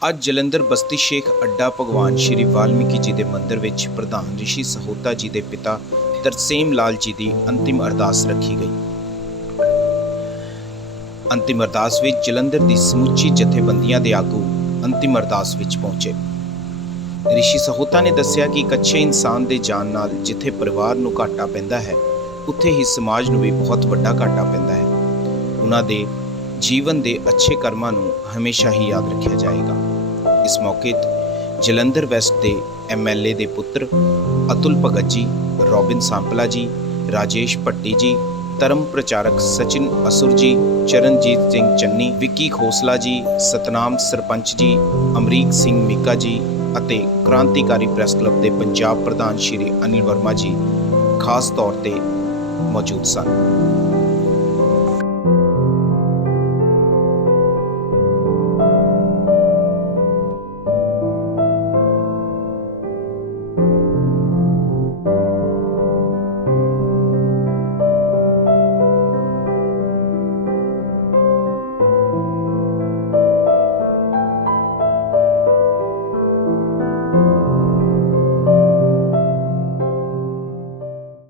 ਅੱਜ ਜਲੰਧਰ ਬਸਤੀ ਸ਼ੇਖ ਅੱਡਾ ਭਗਵਾਨ ਸ਼੍ਰੀ ਵਾਲਮੀਕੀ ਜੀ ਦੇ ਮੰਦਿਰ ਵਿੱਚ ਪ੍ਰਧਾਨ ਰਿਸ਼ੀ ਸਹੋਤਾ ਜੀ ਦੇ ਪਿਤਾ ਤਰਸੇਮ ਲਾਲ ਜੀ ਦੀ ਅੰਤਿਮ ਅਰਦਾਸ ਰੱਖੀ ਗਈ। ਅੰਤਿਮ ਅਰਦਾਸ ਵਿੱਚ ਜਲੰਧਰ ਦੀ ਸਮੁੱਚੀ ਜਥੇਬੰਦੀਆਂ ਦੇ ਆਗੂ ਅੰਤਿਮ ਅਰਦਾਸ ਵਿੱਚ ਪਹੁੰਚੇ। ਰਿਸ਼ੀ ਸਹੋਤਾ ਨੇ ਦੱਸਿਆ ਕਿ ਕੱਚੇ ਇਨਸਾਨ ਦੇ ਜਾਣ ਨਾਲ ਜਿੱਥੇ ਪਰਿਵਾਰ ਨੂੰ ਘਾਟਾ ਪੈਂਦਾ ਹੈ, ਉੱਥੇ ਹੀ ਸਮਾਜ ਨੂੰ ਵੀ ਬਹੁਤ ਵੱਡਾ ਘਾਟਾ ਪੈਂਦਾ ਹੈ। ਉਹਨਾਂ ਦੇ ਜੀਵਨ ਦੇ ਅੱਛੇ ਕਰਮਾਂ ਨੂੰ ਹਮੇਸ਼ਾ ਹੀ ਯਾਦ ਰੱਖਿਆ ਜਾਏਗਾ। ਇਸ ਮੌਕੇ ਜਲੰਧਰ ਵੈਸਟ ਦੇ ਐਮਐਲਏ ਦੇ ਪੁੱਤਰ ਅਤੁਲ ਭਗਤ ਜੀ, ਰੋਬਿਨ ਸੰਪਲਾ ਜੀ, ਰਾਜੇਸ਼ ਭੱਟੀ ਜੀ, ਧਰਮ ਪ੍ਰਚਾਰਕ ਸਚਿਨ ਅਸੁਰ ਜੀ, ਚਰਨਜੀਤ ਸਿੰਘ ਚੰਨੀ, ਵਿੱਕੀ ਖੋਸਲਾ ਜੀ, ਸਤਨਾਮ ਸਰਪੰਚ ਜੀ, ਅਮਰੀਕ ਸਿੰਘ ਮੀਕਾ ਜੀ ਅਤੇ ਕ੍ਰਾਂਤੀਕਾਰੀ ਪ੍ਰੈਸ ਕਲੱਬ ਦੇ ਪੰਜਾਬ ਪ੍ਰਧਾਨ ਸ਼੍ਰੀ ਅਨਿਲ ਵਰਮਾ ਜੀ ਖਾਸ ਤੌਰ ਤੇ ਮੌਜੂਦ ਸਨ।